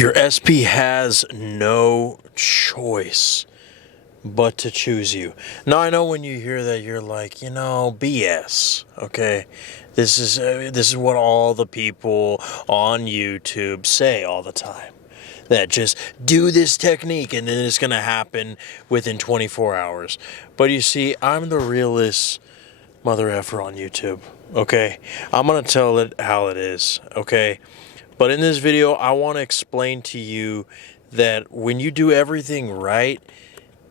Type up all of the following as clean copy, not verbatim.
Your SP has no choice but to choose you. Now, I know when you hear that, you're like, BS. Okay, this is what all the people on YouTube say all the time. That just do this technique and then it's gonna happen within 24 hours. But you see, I'm the realest mother effer on YouTube. Okay, I'm gonna tell it how it is. Okay. But in this video, I want to explain to you that when you do everything right,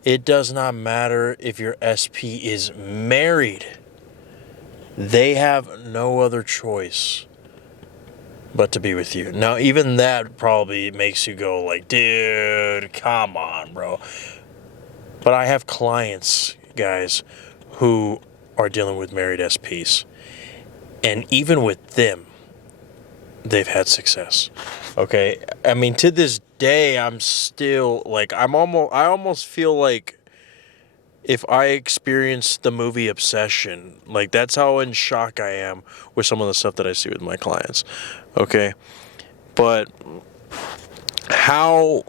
it does not matter if your SP is married. They have no other choice but to be with you. Now, even that probably makes you go like, dude, come on, bro. But I have clients, guys, who are dealing with married SPs. And even with them, they've had success. Okay, I mean, to this day, I'm still like, I almost feel like if I experienced the movie Obsession, like that's how in shock I am with some of the stuff that I see with my clients. Okay, but how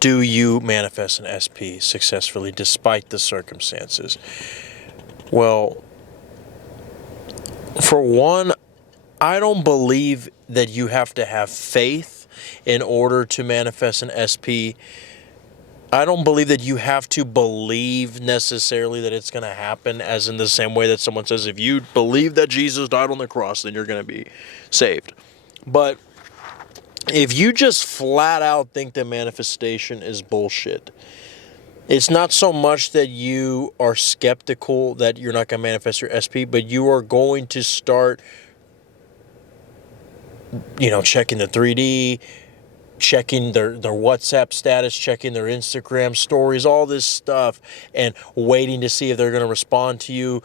do you manifest an SP successfully despite the circumstances? Well, for one, I don't believe that you have to have faith in order to manifest an SP. I don't believe that you have to believe necessarily that it's going to happen, as in the same way that someone says, if you believe that Jesus died on the cross, then you're going to be saved. But if you just flat out think that manifestation is bullshit, it's not so much that you are skeptical that you're not going to manifest your SP, but you are going to start checking the 3D, checking their WhatsApp status, checking their Instagram stories, all this stuff, and waiting to see if they're going to respond to you.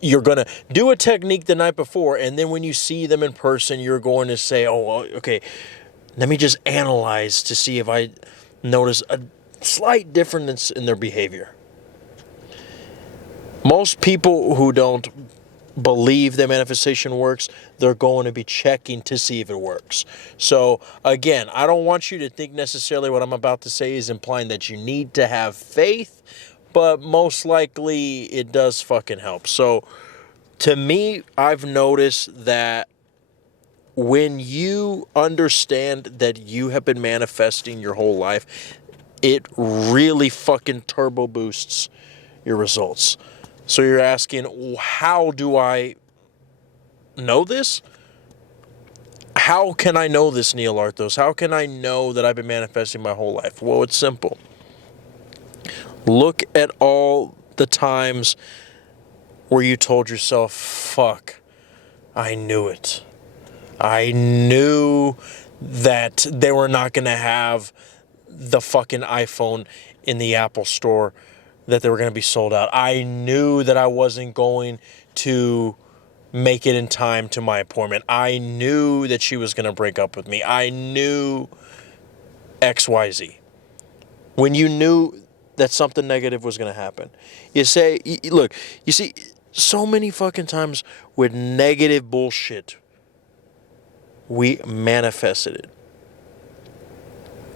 You're going to do a technique the night before, and then when you see them in person, you're going to say, oh, okay, let me just analyze to see if I notice a slight difference in their behavior. Most people who don't believe that manifestation works, they're going to be checking to see if it works. So again, I don't want you to think necessarily what I'm about to say is implying that you need to have faith, but most likely it does fucking help. So to me, I've noticed that when you understand that you have been manifesting your whole life, it really fucking turbo boosts your results. So you're asking, how do I know this? How can I know this, Neil Arthos? How can I know that I've been manifesting my whole life? Well, it's simple. Look at all the times where you told yourself, fuck, I knew it. I knew that they were not going to have the fucking iPhone in the Apple store, that they were going to be sold out. I knew that I wasn't going to make it in time to my appointment. I knew that she was going to break up with me. I knew XYZ. When you knew that something negative was going to happen, you say, look, you see, so many fucking times with negative bullshit, we manifested it.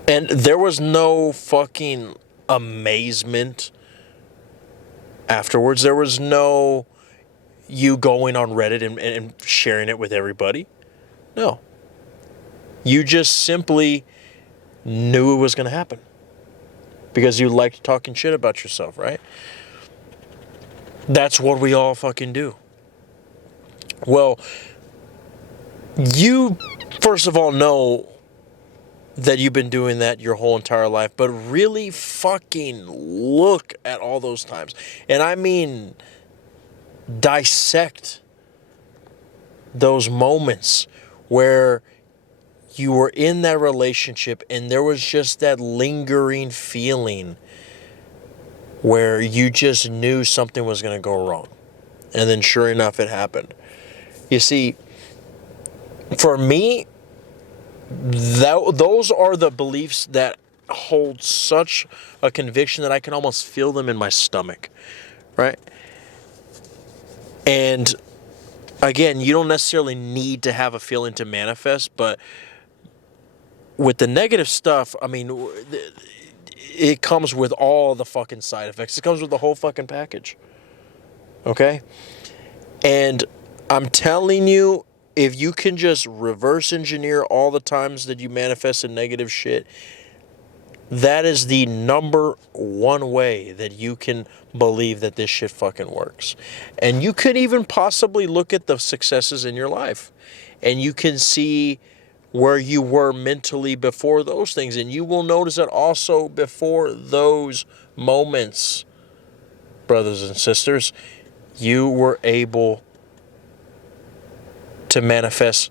And there was no fucking amazement afterwards. There was no you going on Reddit and sharing it with everybody. No. You just simply knew it was going to happen because you liked talking shit about yourself, right? That's what we all fucking do. Well, you, first of all, know that you've been doing that your whole entire life, but really fucking look at all those times. And I mean, dissect those moments where you were in that relationship and there was just that lingering feeling where you just knew something was going to go wrong. And then sure enough, it happened. You see, for me, those are the beliefs that hold such a conviction that I can almost feel them in my stomach, right? And again, you don't necessarily need to have a feeling to manifest, but with the negative stuff, I mean, it comes with all the fucking side effects. It comes with the whole fucking package. Okay? And I'm telling you, if you can just reverse engineer all the times that you manifested negative shit, that is the number one way that you can believe that this shit fucking works. And you could even possibly look at the successes in your life, and you can see where you were mentally before those things. And you will notice that also before those moments, brothers and sisters, you were able to manifest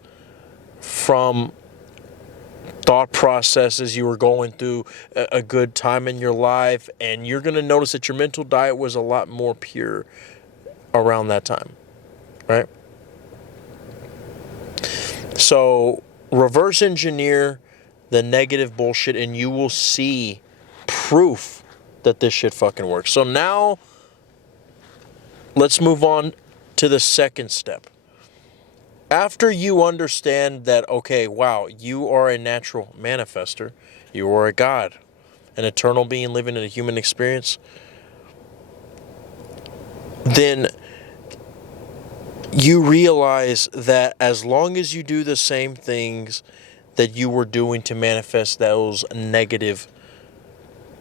from thought processes. You were going through a good time in your life, and you're going to notice that your mental diet was a lot more pure around that time, right? So reverse engineer the negative bullshit, and you will see proof that this shit fucking works. So now let's move on to the second step. After you understand that, okay, wow, you are a natural manifester, you are a God, an eternal being living in a human experience, then you realize that as long as you do the same things that you were doing to manifest those negative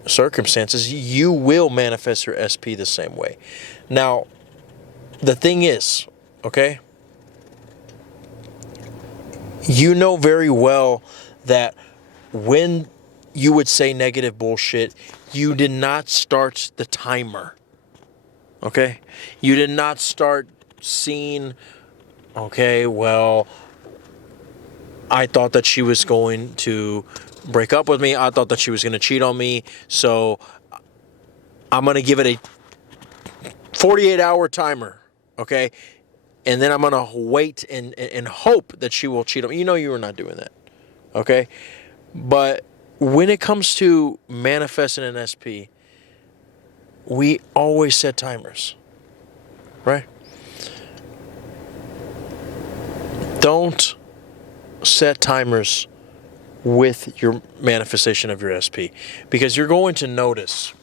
circumstances, you will manifest your SP the same way. Now, the thing is, okay, you know very well that when you would say negative bullshit, you did not start the timer. Okay? You did not start seeing, okay, well, I thought that she was going to break up with me. I thought that she was going to cheat on me. So I'm going to give it a 48-hour timer. Okay? And then I'm going to wait and hope that she will cheat on me. You know you were not doing that. Okay? But when it comes to manifesting an SP, we always set timers. Right? Don't set timers with your manifestation of your SP, because you're going to notice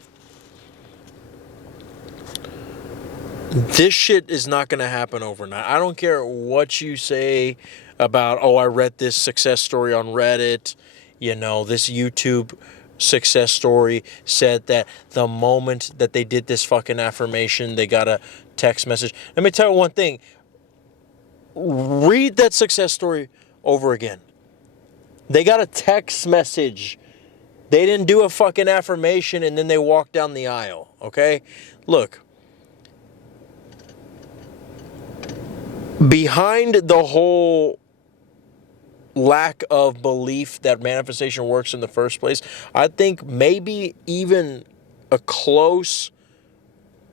this shit is not going to happen overnight. I don't care what you say about, oh, I read this success story on Reddit. You know, this YouTube success story said that the moment that they did this fucking affirmation, they got a text message. Let me tell you one thing. Read that success story over again. They got a text message. They didn't do a fucking affirmation and then they walked down the aisle. Okay? Look. Behind the whole lack of belief that manifestation works in the first place, I think maybe even a close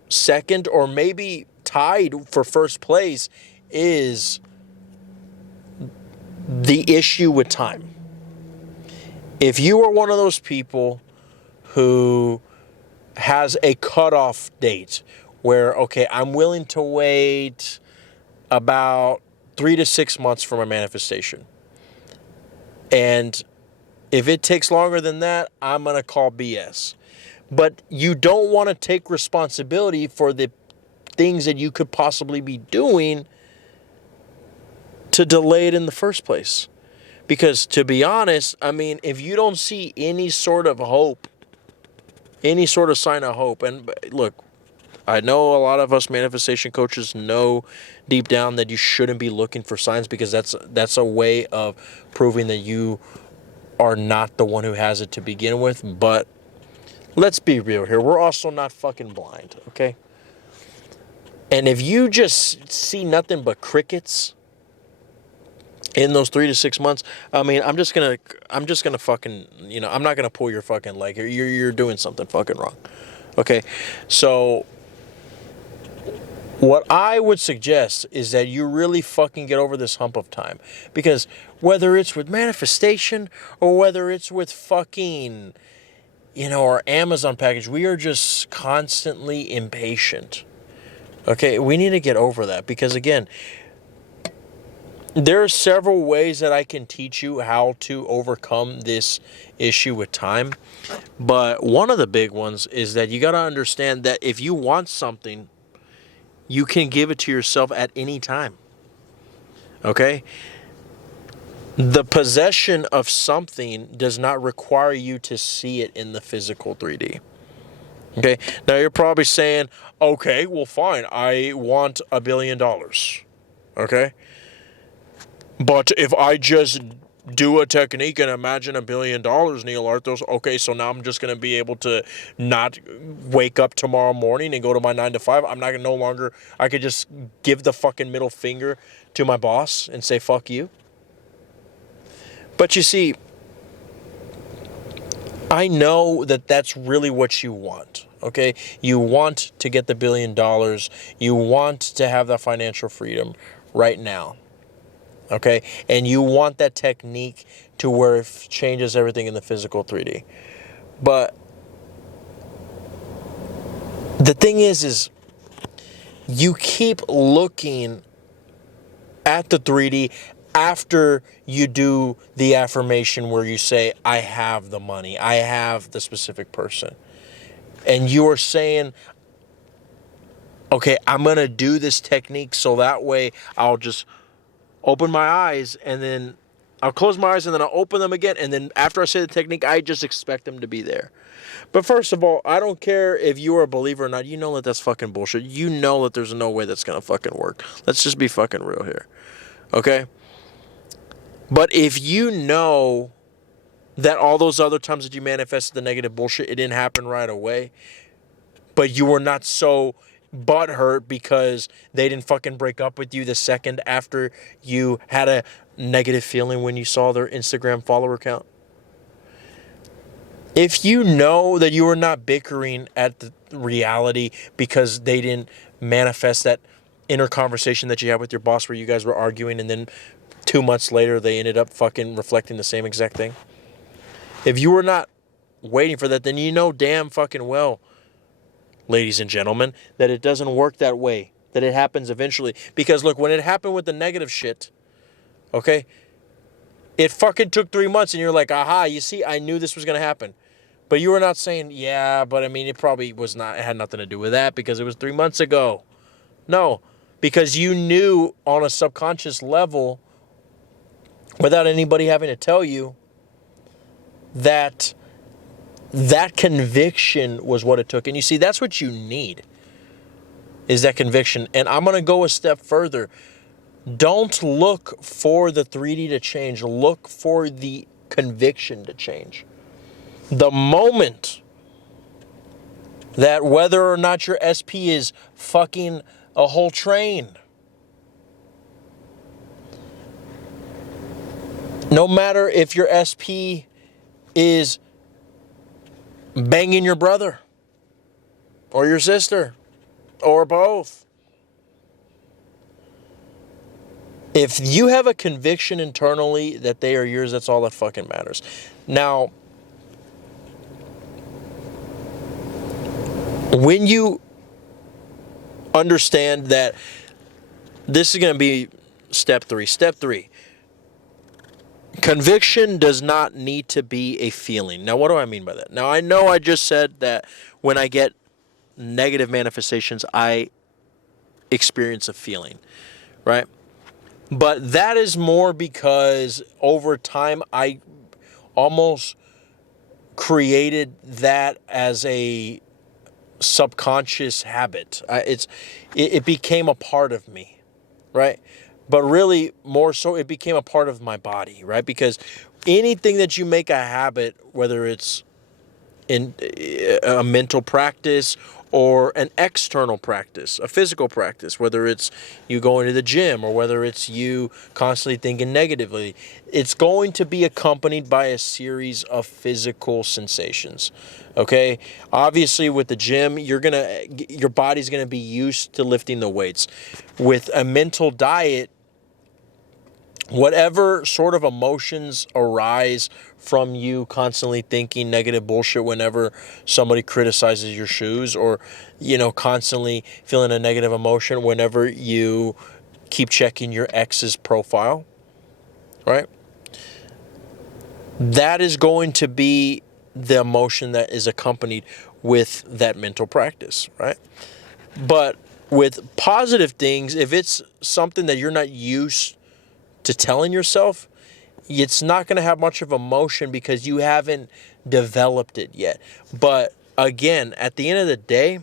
second or maybe tied for first place is the issue with time. If you are one of those people who has a cutoff date where, okay, I'm willing to wait about 3 to 6 months for my manifestation, and if it takes longer than that, I'm going to call BS. But you don't want to take responsibility for the things that you could possibly be doing to delay it in the first place. Because to be honest, I mean, if you don't see any sort of hope, any sort of sign of hope, and look, I know a lot of us manifestation coaches know deep down that you shouldn't be looking for signs, because that's a way of proving that you are not the one who has it to begin with. But let's be real here. We're also not fucking blind, okay? And if you just see nothing but crickets in those 3 to 6 months, I mean, I'm just gonna fucking, you know, I'm not gonna pull your fucking leg here. You're doing something fucking wrong, okay? So what I would suggest is that you really fucking get over this hump of time. Because whether it's with manifestation or whether it's with fucking, you know, our Amazon package, we are just constantly impatient. Okay, we need to get over that. Because again, There are several ways that I can teach you how to overcome this issue with time. But one of the big ones is that you got to understand that if you want something, you can give it to yourself at any time. Okay? The possession of something does not require you to see it in the physical 3D. Okay? Now you're probably saying, okay, well, fine. I want $1 billion. Okay? But if I just do a technique and imagine $1 billion, Neil Arthos, okay, so now I'm just going to be able to not wake up tomorrow morning and go to my 9 to 5. I'm not going to no longer, I could just give the fucking middle finger to my boss and say, fuck you. But you see, I know that that's really what you want, okay? You want to get the $1 billion. You want to have that financial freedom right now. Okay, and you want that technique to where it changes everything in the physical 3D. But the thing is you keep looking at the 3D after you do the affirmation where you say, I have the money, I have the specific person. And you are saying, okay, I'm going to do this technique so that way I'll just open my eyes, and then I'll close my eyes, and then I'll open them again, and then after I say the technique, I just expect them to be there. But first of all, I don't care if you are a believer or not. You know that that's fucking bullshit. You know that there's no way that's going to fucking work. Let's just be fucking real here. Okay? But if you know that all those other times that you manifested the negative bullshit, it didn't happen right away, but you were not so butthurt because they didn't fucking break up with you the second after you had a negative feeling when you saw their Instagram follower count. If you know that you were not bickering at the reality because they didn't manifest that inner conversation that you had with your boss where you guys were arguing and then 2 months later they ended up fucking reflecting the same exact thing. If you were not waiting for that, then you know damn fucking well, ladies and gentlemen, that it doesn't work that way, that it happens eventually. Because look, when it happened with the negative shit, okay, it fucking took 3 months and you're like, aha, you see, I knew this was going to happen. But you were not saying, yeah, but I mean, it probably was not, it had nothing to do with that because it was 3 months ago. No, because you knew on a subconscious level, without anybody having to tell you, that conviction was what it took. And you see, that's what you need, is that conviction. And I'm going to go a step further. Don't look for the 3D to change. Look for the conviction to change. The moment that whether or not your SP is fucking a whole train, no matter if your SP is banging your brother or your sister or both, if you have a conviction internally that they are yours, that's all that fucking matters. Now, when you understand that this is going to be step three, conviction does not need to be a feeling. Now, what do I mean by that? Now, I know I just said that when I get negative manifestations, I experience a feeling, right? But that is more because over time, I almost created that as a subconscious habit. It became a part of me, right? But really, more so, it became a part of my body, right? Because anything that you make a habit, whether it's in a mental practice or an external practice, a physical practice, whether it's you going to the gym or whether it's you constantly thinking negatively, it's going to be accompanied by a series of physical sensations. Okay? Obviously, with the gym, your body's gonna be used to lifting the weights. With a mental diet, whatever sort of emotions arise from you constantly thinking negative bullshit whenever somebody criticizes your shoes, or, constantly feeling a negative emotion whenever you keep checking your ex's profile, right? That is going to be the emotion that is accompanied with that mental practice, right? But with positive things, if it's something that you're not used to telling yourself, it's not going to have much of emotion because you haven't developed it yet. But again, at the end of the day,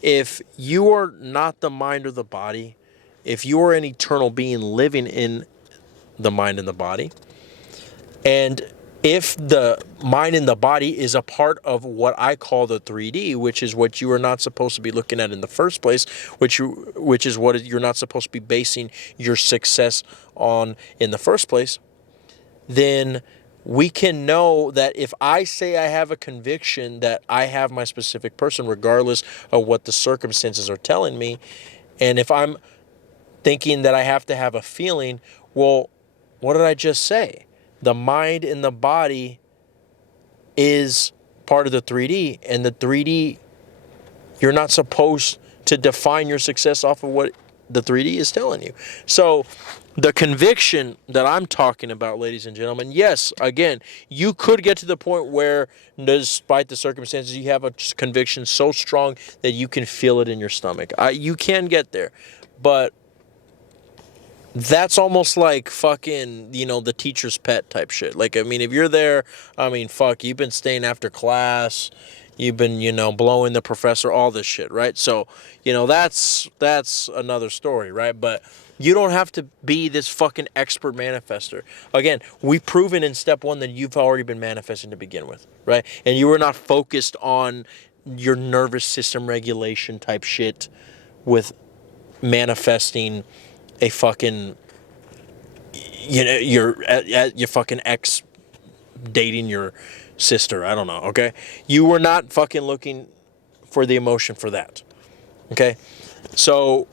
if you are not the mind or the body, if you are an eternal being living in the mind and the body, and if the mind and the body is a part of what I call the 3D, which is what you are not supposed to be looking at in the first place, which is what you're not supposed to be basing your success on in the first place, then we can know that if I say I have a conviction that I have my specific person, regardless of what the circumstances are telling me, and if I'm thinking that I have to have a feeling, well, what did I just say? The mind and the body is part of the 3D, and the 3D, you're not supposed to define your success off of what the 3D is telling you. So the conviction that I'm talking about, ladies and gentlemen, yes, again, you could get to the point where, despite the circumstances, you have a conviction so strong that you can feel it in your stomach. You can get there, but that's almost like fucking, the teacher's pet type shit. Like, I mean, if you're there, fuck, you've been staying after class, you've been, blowing the professor, all this shit, right? So, that's another story, right? But you don't have to be this fucking expert manifester. Again, we've proven in step 1 that you've already been manifesting to begin with, right? And you were not focused on your nervous system regulation type shit with manifesting a fucking, your fucking ex dating your sister. I don't know, okay? You were not fucking looking for the emotion for that, okay? So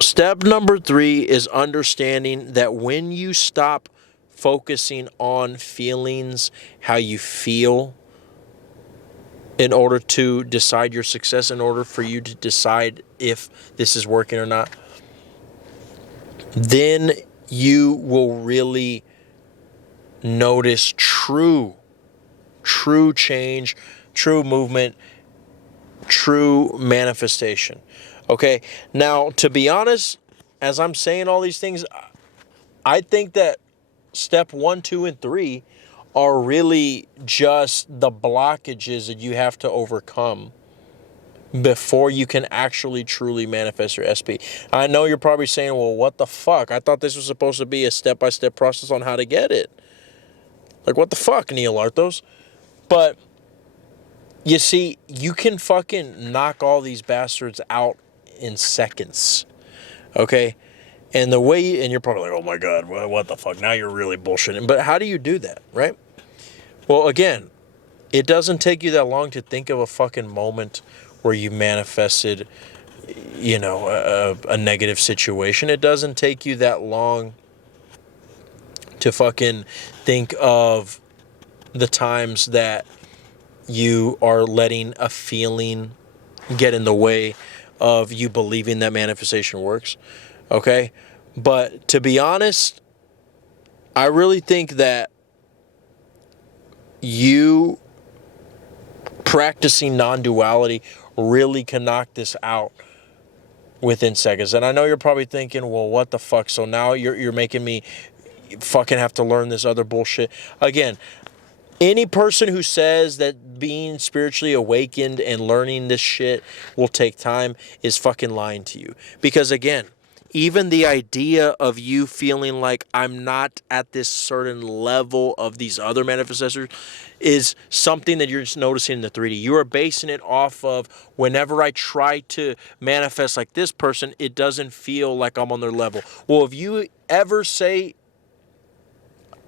step number 3 is understanding that when you stop focusing on feelings, how you feel, in order to decide your success, in order for you to decide if this is working or not, then you will really notice true change, true movement, true manifestation. Okay, now, to be honest, as I'm saying all these things, I think that step 1, 2, and 3 are really just the blockages that you have to overcome before you can actually truly manifest your SP. I know you're probably saying, well, what the fuck? I thought this was supposed to be a step-by-step process on how to get it. Like, what the fuck, Neil Arthos? But, you see, you can fucking knock all these bastards out in seconds. Okay? And the way, and you're probably like, oh my God, what the fuck? Now you're really bullshitting. But how do you do that, right? Well, again, it doesn't take you that long to think of a fucking moment where you manifested, a negative situation. It doesn't take you that long to fucking think of the times that you are letting a feeling get in the way of you believing that manifestation works. Okay? But to be honest, I really think that you practicing non-duality really can knock this out within seconds. And I know you're probably thinking, well, what the fuck? So now you're making me fucking have to learn this other bullshit. Again, any person who says that being spiritually awakened and learning this shit will take time is fucking lying to you. Because again, even the idea of you feeling like I'm not at this certain level of these other manifestors is something that you're just noticing in the 3D. You are basing it off of whenever I try to manifest like this person, it doesn't feel like I'm on their level. Well, if you ever say,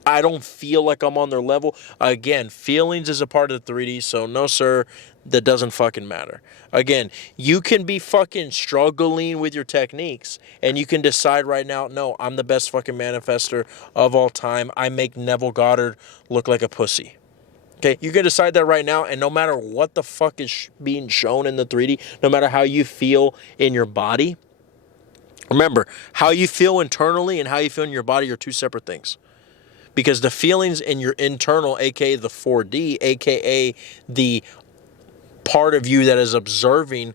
I don't feel like I'm on their level, again, feelings is a part of the 3D, so no, sir, that doesn't fucking matter. Again, you can be fucking struggling with your techniques, and you can decide right now, no, I'm the best fucking manifester of all time. I make Neville Goddard look like a pussy. Okay, you can decide that right now, and no matter what the fuck is being shown in the 3D, no matter how you feel in your body, Remember, how you feel internally and how you feel in your body are two separate things. Because the feelings in your internal, aka the 4D, aka the part of you that is observing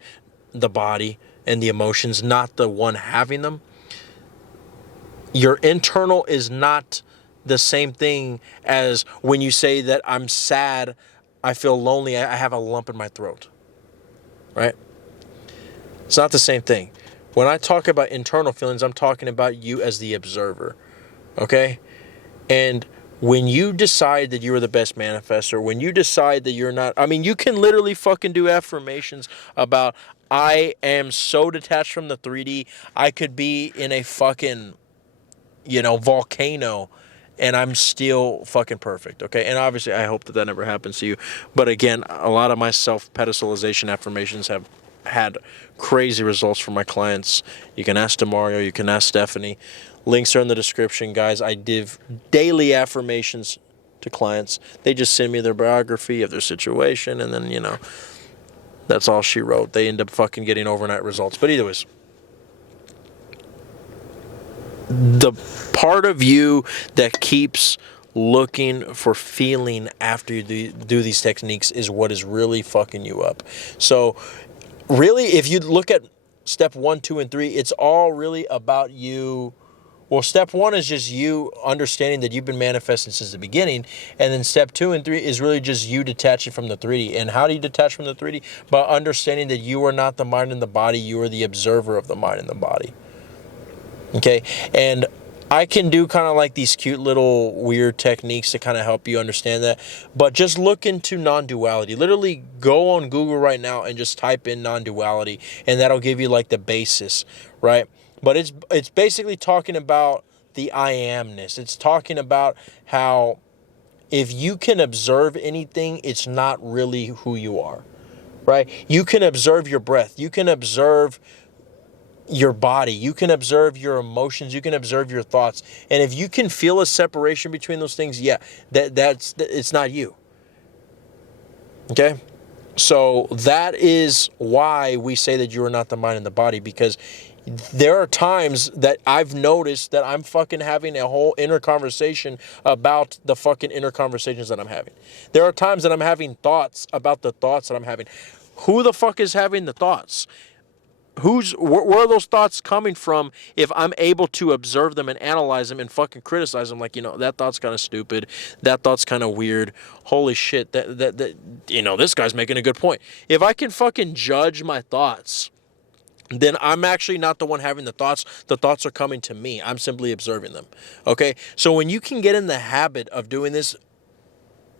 the body and the emotions, not the one having them. Your internal is not the same thing as when you say that I'm sad, I feel lonely, I have a lump in my throat. Right? It's not the same thing. When I talk about internal feelings, I'm talking about you as the observer. Okay? And when you decide that you are the best manifestor, when you decide that you're not, I mean, you can literally fucking do affirmations about, I am so detached from the 3D, I could be in a fucking, volcano and I'm still fucking perfect. Okay. And obviously, I hope that that never happens to you. But again, a lot of my self pedestalization affirmations have had crazy results for my clients. You can ask Demario, you can ask Stephanie. Links are in the description, guys. I give daily affirmations to clients. They just send me their biography of their situation, and then, that's all she wrote. They end up fucking getting overnight results. But either ways, the part of you that keeps looking for feeling after you do these techniques is what is really fucking you up. So really, if you look at step 1, 2, and 3, it's all really about you. Well, step 1 is just you understanding that you've been manifesting since the beginning. And then step 2 and 3 is really just you detaching from the 3D. And how do you detach from the 3D? By understanding that you are not the mind and the body. You are the observer of the mind and the body. Okay? And I can do kind of like these cute little weird techniques to kind of help you understand that. But just look into non-duality. Literally go on Google right now and just type in non-duality. And that'll give you like the basis, right? But it's basically talking about the I amness. It's talking about how if you can observe anything, it's not really who you are, right? You can observe your breath. You can observe your body. You can observe your emotions. You can observe your thoughts. And if you can feel a separation between those things, yeah, it's not you. Okay? So that is why we say that you are not the mind and the body, because there are times that I've noticed that I'm fucking having a whole inner conversation about the fucking inner conversations that I'm having. There are times that I'm having thoughts about the thoughts that I'm having. Who the fuck is having the thoughts? Where are those thoughts coming from if I'm able to observe them and analyze them and fucking criticize them? Like, that thought's kind of stupid. That thought's kind of weird. Holy shit. This guy's making a good point. If I can fucking judge my thoughts, then I'm actually not the one having the thoughts. The thoughts are coming to me. I'm simply observing them. Okay? So when you can get in the habit of doing this,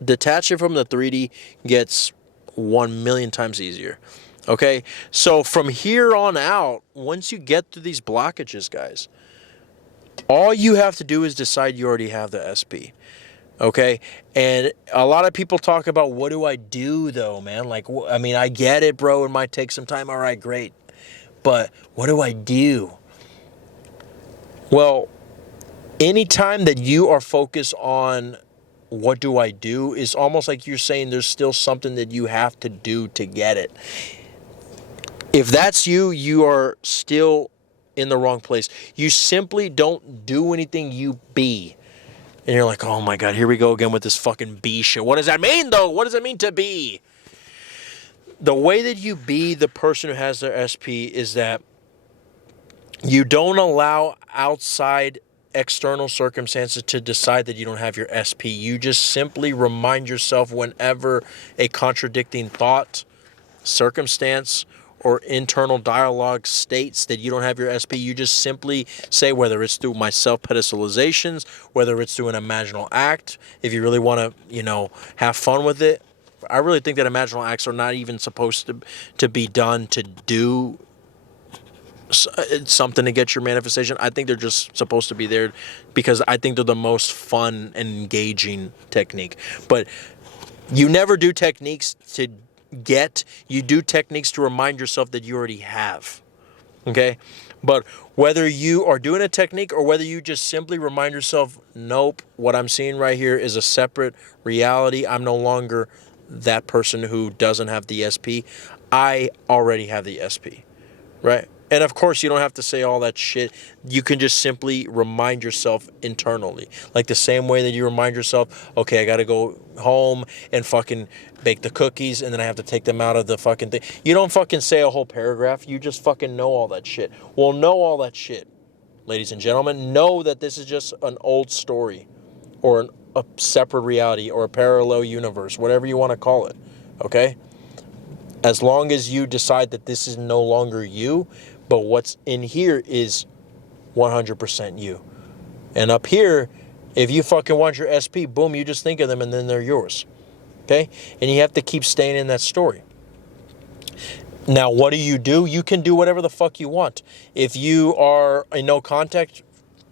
detaching from the 3D gets 1,000,000 times easier. Okay? So from here on out, once you get through these blockages, guys, all you have to do is decide you already have the SP. Okay? And a lot of people talk about, what do I do though, man? Like, I mean, I get it, bro. It might take some time. All right, great. But what do I do? Well, anytime that you are focused on what do I do, is almost like you're saying there's still something that you have to do to get it. If that's you, you are still in the wrong place. You simply don't do anything, you be. And you're like, oh my God, here we go again with this fucking be shit. What does that mean though? What does it mean to be? The way that you be the person who has their SP is that you don't allow outside external circumstances to decide that you don't have your SP. You just simply remind yourself whenever a contradicting thought, circumstance, or internal dialogue states that you don't have your SP, you just simply say, whether it's through my self-pedestalizations, whether it's through an imaginal act, if you really want to, have fun with it. I really think that imaginal acts are not even supposed to be done to do something to get your manifestation. I think they're just supposed to be there because I think they're the most fun and engaging technique. But you never do techniques to get, you do techniques to remind yourself that you already have. Okay? But whether you are doing a technique or whether you just simply remind yourself, nope, what I'm seeing right here is a separate reality. I'm no longer that person who doesn't have the SP. I already have the SP. Right? And of course, you don't have to say all that shit. You can just simply remind yourself internally. Like the same way that you remind yourself, okay, I got to go home and fucking bake the cookies and then I have to take them out of the fucking thing. You don't fucking say a whole paragraph. You just fucking know all that shit. Well, know all that shit, ladies and gentlemen. Know that this is just an old story or a separate reality or a parallel universe, whatever you want to call it, okay? As long as you decide that this is no longer you, but what's in here is 100% you. And up here, if you fucking want your SP, boom, you just think of them and then they're yours. Okay? And you have to keep staying in that story. Now, what do? You can do whatever the fuck you want. If you are in no contact,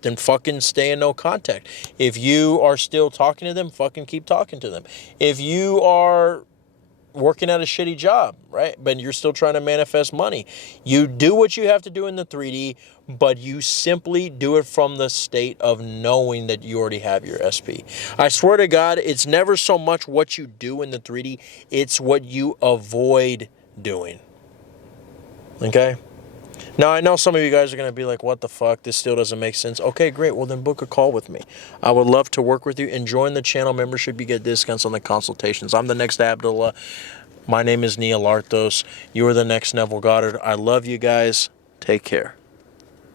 then fucking stay in no contact. If you are still talking to them, fucking keep talking to them. If you are working at a shitty job, right? But you're still trying to manifest money. You do what you have to do in the 3D, but you simply do it from the state of knowing that you already have your SP. I swear to God, it's never so much what you do in the 3D, it's what you avoid doing. Okay? Now, I know some of you guys are going to be like, what the fuck? This still doesn't make sense. Okay, great. Well, then book a call with me. I would love to work with you. And join the channel membership. You get discounts on the consultations. I'm the next Abdullah. My name is Neil Arthos. You are the next Neville Goddard. I love you guys. Take care.